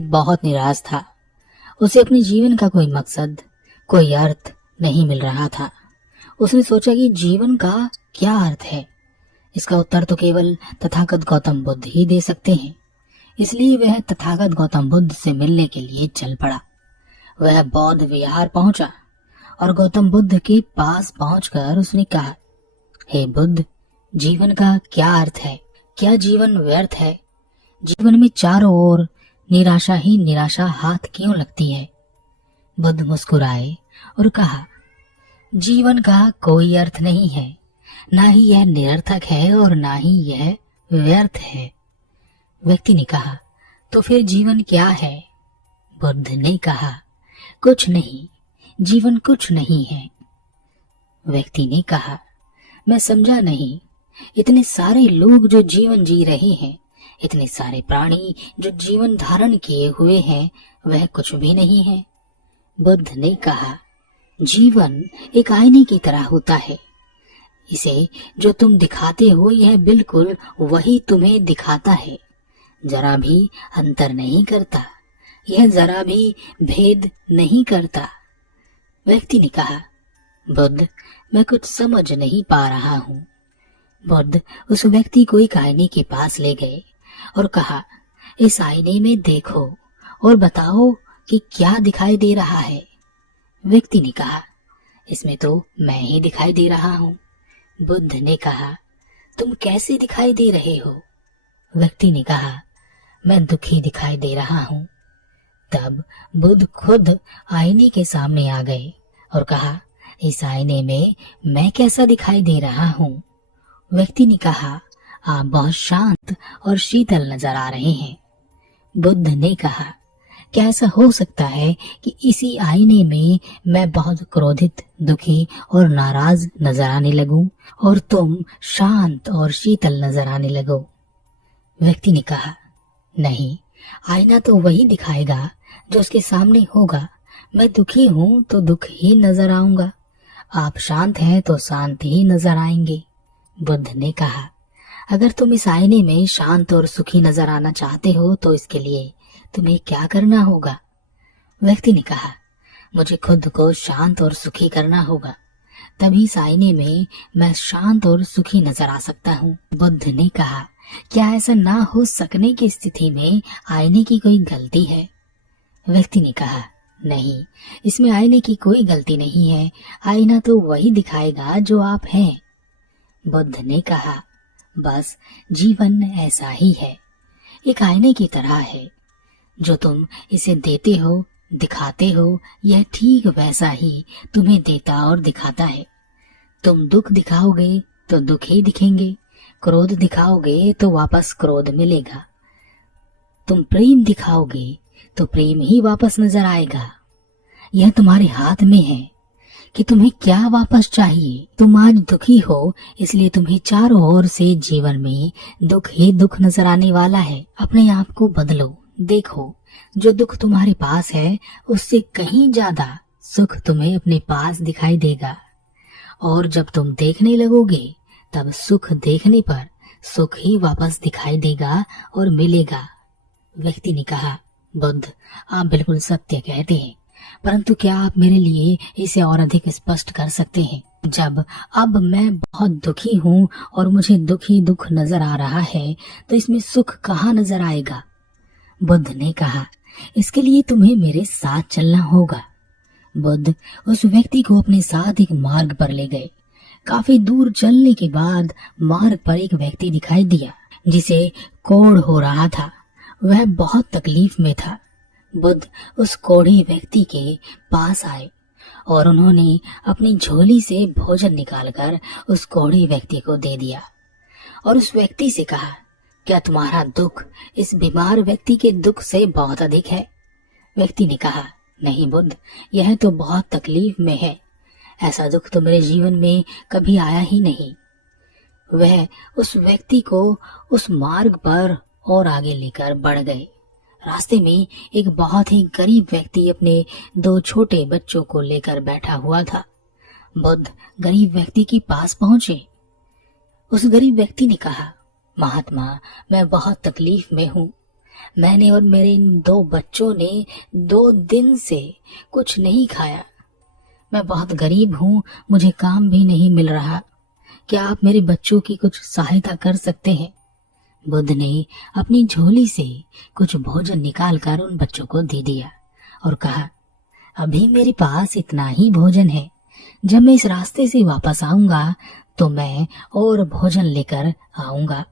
बहुत निराश था। उसे अपने जीवन का कोई मकसद, कोई अर्थ नहीं मिल रहा था। उसने सोचा कि जीवन का क्या अर्थ है। इसका उत्तर तो केवल तथागत गौतम बुद्ध ही दे सकते हैं। इसलिए वह तथागत गौतम बुद्ध से मिलने के लिए चल पड़ा। वह बौद्ध विहार पहुंचा और गौतम बुद्ध के पास पहुंचकर उसने कहा, हे बुद्ध, जीवन का क्या अर्थ है? क्या जीवन व्यर्थ है? जीवन में चारों ओर निराशा ही निराशा हाथ क्यों लगती है? बुद्ध मुस्कुराए और कहा, जीवन का कोई अर्थ नहीं है, ना ही यह निरर्थक है और ना ही यह व्यर्थ है। व्यक्ति ने कहा, तो फिर जीवन क्या है? बुद्ध ने कहा, कुछ नहीं, जीवन कुछ नहीं है। व्यक्ति ने कहा, मैं समझा नहीं। इतने सारे लोग जो जीवन जी रहे हैं, इतने सारे प्राणी जो जीवन धारण किए हुए हैं, वह कुछ भी नहीं है। बुद्ध ने कहा, जीवन एक आईने की तरह होता है। इसे जो तुम दिखाते हो, यह बिल्कुल वही तुम्हें दिखाता है, जरा भी अंतर नहीं करता, यह जरा भी भेद नहीं करता। व्यक्ति ने कहा, बुद्ध, मैं कुछ समझ नहीं पा रहा हूँ। बुद्ध उस व्यक्ति को एक आईने के पास ले गए और कहा, इस आईने में देखो और बताओ कि क्या दिखाई दे रहा है। व्यक्ति ने कहा, इसमें तो मैं ही दिखाई दे रहा हूँ। बुद्ध ने कहा, तुम कैसे दिखाई दे रहे हो? व्यक्ति ने कहा, मैं दुखी दिखाई दे रहा हूँ। तब बुद्ध खुद आईने के सामने आ गए और कहा, इस आईने में मैं कैसा दिखाई दे रहा हूँ? व्यक्ति ने कहा, आप बहुत शांत और शीतल नजर आ रहे हैं। बुद्ध ने कहा, क्या ऐसा हो सकता है कि इसी आईने में मैं बहुत क्रोधित, दुखी और नाराज नजर आने लगूं और तुम शांत और शीतल नजर आने लगो? व्यक्ति ने कहा, नहीं, आईना तो वही दिखाएगा जो उसके सामने होगा। मैं दुखी हूं तो दुख ही नजर आऊंगा, आप शांत हैं तो शांत ही नजर आएंगे। बुद्ध ने कहा, अगर तुम इस आईने में शांत और सुखी नजर आना चाहते हो तो इसके लिए तुम्हें क्या करना होगा? व्यक्ति ने कहा, मुझे खुद को शांत और सुखी करना होगा, तभी इस आईने में मैं शांत और सुखी नजर आ सकता हूँ। बुद्ध ने कहा, क्या ऐसा ना हो सकने की स्थिति में आईने की कोई गलती है? व्यक्ति ने कहा, नहीं, इसमें आईने की कोई गलती नहीं है, आईना तो वही दिखाएगा जो आप हैं। बुद्ध ने कहा, बस जीवन ऐसा ही है, एक आईने की तरह है। जो तुम इसे देते हो, दिखाते हो, यह ठीक वैसा ही तुम्हें देता और दिखाता है। तुम दुख दिखाओगे तो दुख ही दिखेंगे, क्रोध दिखाओगे तो वापस क्रोध मिलेगा, तुम प्रेम दिखाओगे तो प्रेम ही वापस नजर आएगा। यह तुम्हारे हाथ में है कि तुम्हें क्या वापस चाहिए। तुम आज दुखी हो, इसलिए तुम्हें चारों ओर से जीवन में दुख ही दुख नजर आने वाला है। अपने आप को बदलो, देखो, जो दुख तुम्हारे पास है उससे कहीं ज्यादा सुख तुम्हें अपने पास दिखाई देगा। और जब तुम देखने लगोगे, तब सुख देखने पर सुख ही वापस दिखाई देगा और मिलेगा। व्यक्ति ने कहा, बुद्ध, आप बिल्कुल सत्य कहते हैं, परंतु क्या आप मेरे लिए इसे और अधिक स्पष्ट कर सकते हैं? जब अब मैं बहुत दुखी हूँ और मुझे दुखी दुख नजर आ रहा है, तो इसमें सुख कहाँ नजर आएगा? बुद्ध ने कहा, इसके लिए तुम्हें मेरे साथ चलना होगा। बुद्ध उस व्यक्ति को अपने साथ एक मार्ग पर ले गए। काफी दूर चलने के बाद मार्ग पर एक व्यक्ति दिखाई दिया जिसे कोढ़ हो रहा था। वह बहुत तकलीफ में था। बुद्ध उस कोढ़ी व्यक्ति के पास आए और उन्होंने अपनी झोली से भोजन निकालकर उस कोढ़ी व्यक्ति को दे दिया और उस व्यक्ति से कहा, क्या तुम्हारा दुख इस बीमार व्यक्ति के दुख से बहुत अधिक है? व्यक्ति ने कहा, नहीं बुद्ध, यह तो बहुत तकलीफ में है, ऐसा दुख तो मेरे जीवन में कभी आया ही नहीं। वह उस व्यक्ति को उस मार्ग पर और आगे लेकर बढ़ गए। रास्ते में एक बहुत ही गरीब व्यक्ति अपने 2 छोटे बच्चों को लेकर बैठा हुआ था। बुद्ध गरीब व्यक्ति के पास पहुंचे। उस गरीब व्यक्ति ने कहा, महात्मा, मैं बहुत तकलीफ में हूँ, मैंने और मेरे इन 2 बच्चों ने 2 दिन से कुछ नहीं खाया। मैं बहुत गरीब हूँ, मुझे काम भी नहीं मिल रहा। क्या आप मेरे बच्चों की कुछ सहायता कर सकते हैं? बुद्ध ने अपनी झोली से कुछ भोजन निकालकर उन बच्चों को दे दिया और कहा, अभी मेरे पास इतना ही भोजन है। जब मैं इस रास्ते से वापस आऊंगा तो मैं और भोजन लेकर आऊंगा।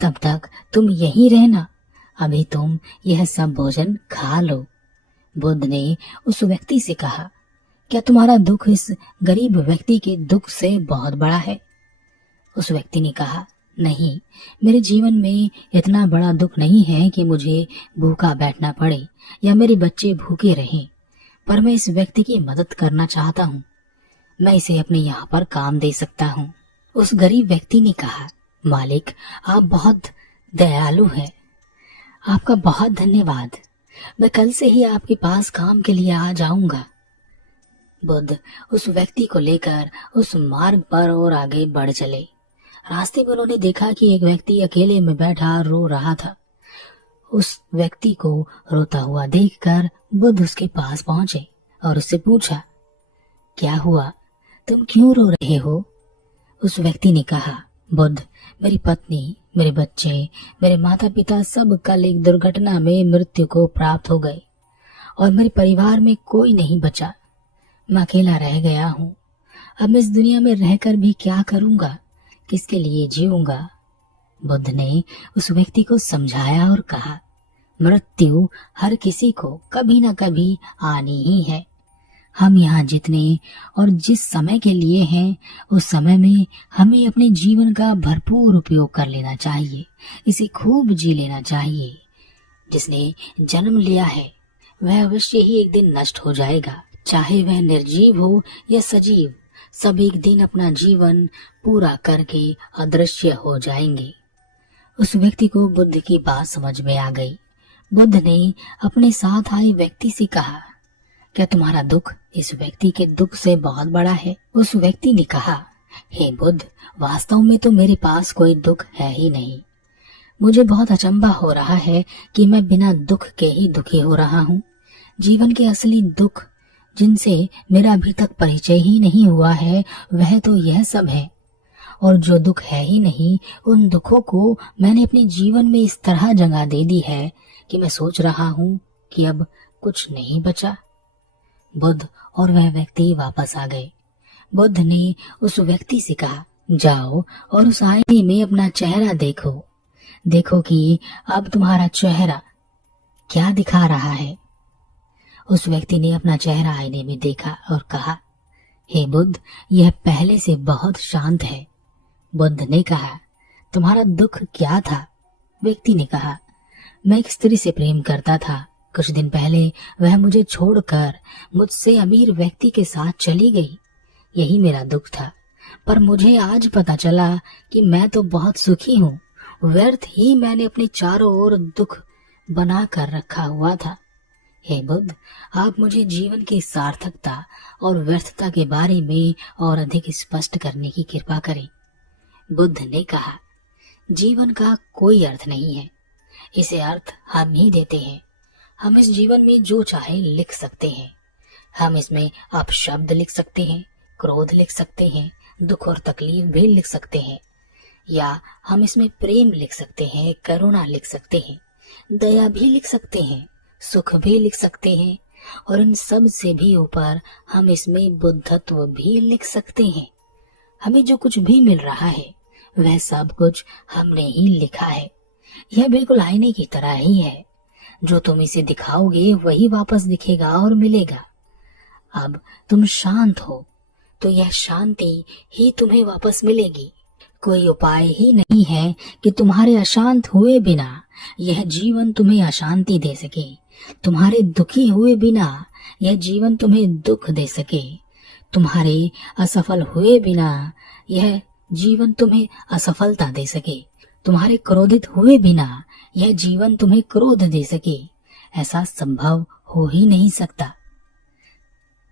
तब तक तुम यहीं रहना। अभी तुम यह सब भोजन खा लो। बुद्ध ने उस व्यक्ति से कहा, क्या तुम्हारा दुख इस गरीब व्यक्ति के दुख से बहुत बड़ा है? उस व्यक्ति ने कहा, नहीं, मेरे जीवन में इतना बड़ा दुख नहीं है कि मुझे भूखा बैठना पड़े या मेरे बच्चे भूखे रहें, पर मैं इस व्यक्ति की मदद करना चाहता हूँ। मैं इसे अपने यहाँ पर काम दे सकता हूँ। उस गरीब व्यक्ति ने कहा, मालिक, आप बहुत दयालु हैं। आपका बहुत धन्यवाद। मैं कल से ही आपके पास काम के लिए आ जाऊंगा। बुद्ध उस व्यक्ति को लेकर उस मार्ग पर और आगे बढ़ चले। रास्ते में उन्होंने देखा कि एक व्यक्ति अकेले में बैठा रो रहा था। उस व्यक्ति को रोता हुआ देखकर बुद्ध उसके पास पहुंचे और उससे पूछा, क्या हुआ? तुम क्यों रो रहे हो? उस व्यक्ति ने कहा, बुद्ध, मेरी पत्नी, मेरे बच्चे, मेरे माता पिता सब कल एक दुर्घटना में मृत्यु को प्राप्त हो गए और मेरे परिवार में कोई नहीं बचा। मैं अकेला रह गया हूँ। अब मैं इस दुनिया में रहकर भी क्या करूंगा? किसके लिए जीऊंगा? बुद्ध ने उस व्यक्ति को समझाया और कहा, मृत्यु हर किसी को कभी न कभी आनी ही है। हम यहाँ जितने और जिस समय के लिए हैं, उस समय में हमें अपने जीवन का भरपूर उपयोग कर लेना चाहिए। इसे खूब जी लेना चाहिए। जिसने जन्म लिया है वह अवश्य ही एक दिन नष्ट हो जाएगा, चाहे वह निर्जीव हो या सजीव। सब एक दिन अपना जीवन पूरा करके अदृश्य हो जाएंगे। उस व्यक्ति को बुद्ध की बात समझ में आ गई। बुद्ध ने अपने साथ आए व्यक्ति से कहा, क्या तुम्हारा दुख इस व्यक्ति के दुख से बहुत बड़ा है? उस व्यक्ति ने कहा, हे बुद्ध, वास्तव में तो मेरे पास कोई दुख है ही नहीं। मुझे बहुत अचंभा हो रहा है कि मैं बिना दुख के ही दुखी हो रहा हूँ। जीवन के असली दुख जिनसे मेरा अभी तक परिचय ही नहीं हुआ है, वह तो यह सब है। और जो दुख है ही नहीं, उन दुखों को मैंने अपने जीवन में इस तरह जगह दे दी है कि मैं सोच रहा हूँ कि अब कुछ नहीं बचा। बुद्ध और वह व्यक्ति वापस आ गए। बुद्ध ने उस व्यक्ति से कहा, जाओ और उस आईने में अपना चेहरा देखो। देखो कि अब तुम्हारा चेहरा क्या दिखा रहा है। उस व्यक्ति ने अपना चेहरा आईने में देखा और कहा, हे बुद्ध, यह पहले से बहुत शांत है। बुद्ध ने कहा, तुम्हारा दुख क्या था? व्यक्ति ने कहा, मैं एक स्त्री से प्रेम करता था। कुछ दिन पहले वह मुझे छोड़कर मुझसे अमीर व्यक्ति के साथ चली गई। यही मेरा दुख था। पर मुझे आज पता चला कि मैं तो बहुत सुखी हूँ। व्यर्थ ही मैंने अपने चारों ओर दुख बना कर रखा हुआ था। हे बुद्ध, आप मुझे जीवन की सार्थकता और व्यर्थता के बारे में और अधिक स्पष्ट करने की कृपा करें। बुद्ध ने कहा, जीवन का कोई अर्थ नहीं है। इसे अर्थ हम ही देते हैं। हम इस जीवन में जो चाहे लिख सकते हैं। हम इसमें अपशब्द लिख सकते हैं, क्रोध लिख सकते हैं, दुख और तकलीफ भी लिख सकते हैं, या हम इसमें प्रेम लिख सकते हैं, करुणा लिख सकते हैं, दया भी लिख सकते हैं, सुख भी लिख सकते हैं, और इन सब से भी ऊपर हम इसमें बुद्धत्व भी लिख सकते हैं। हमें जो कुछ भी मिल रहा है वह सब कुछ हमने ही लिखा है। यह बिल्कुल आईने की तरह ही है। जो तुम इसे दिखाओगे वही वापस दिखेगा और मिलेगा। अब तुम शांत हो तो यह शांति ही तुम्हें वापस मिलेगी। कोई उपाय ही नहीं है कि तुम्हारे अशांत हुए बिना यह जीवन तुम्हें अशांति दे सके, तुम्हारे दुखी हुए बिना यह जीवन तुम्हें दुख दे सके, तुम्हारे असफल हुए बिना यह जीवन तुम्हें असफलता दे सके, तुम्हारे क्रोधित हुए बिना यह जीवन तुम्हें क्रोध दे सके। ऐसा संभव हो ही नहीं सकता।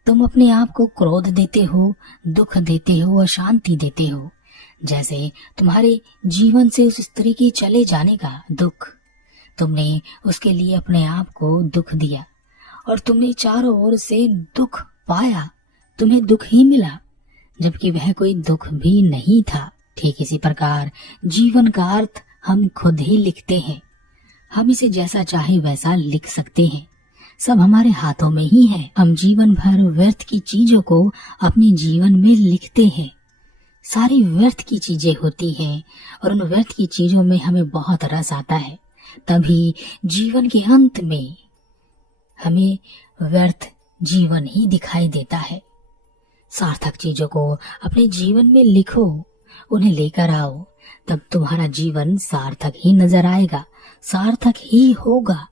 तुम अपने आप को क्रोध देते हो, दुख देते हो, अशांति देते हो। जैसे तुम्हारे जीवन से उस स्त्री के चले जाने का दुख, तुमने उसके लिए अपने आप को दुख दिया और तुमने चारों ओर से दुख पाया, तुम्हें दुख ही मिला, जबकि वह कोई दुख भी नहीं था। ठीक इसी प्रकार जीवन का अर्थ हम खुद ही लिखते हैं। हम इसे जैसा चाहे वैसा लिख सकते हैं। सब हमारे हाथों में ही है। हम जीवन भर व्यर्थ की चीजों को अपने जीवन में लिखते हैं। सारी व्यर्थ की चीजें होती हैं और उन व्यर्थ की चीजों में हमें बहुत रस आता है। तभी जीवन के अंत में हमें व्यर्थ जीवन ही दिखाई देता है। सार्थक चीजों को अपने जीवन में लिखो, उन्हें लेकर आओ, तब तुम्हारा जीवन सार्थक ही नजर आएगा, सार्थक ही होगा।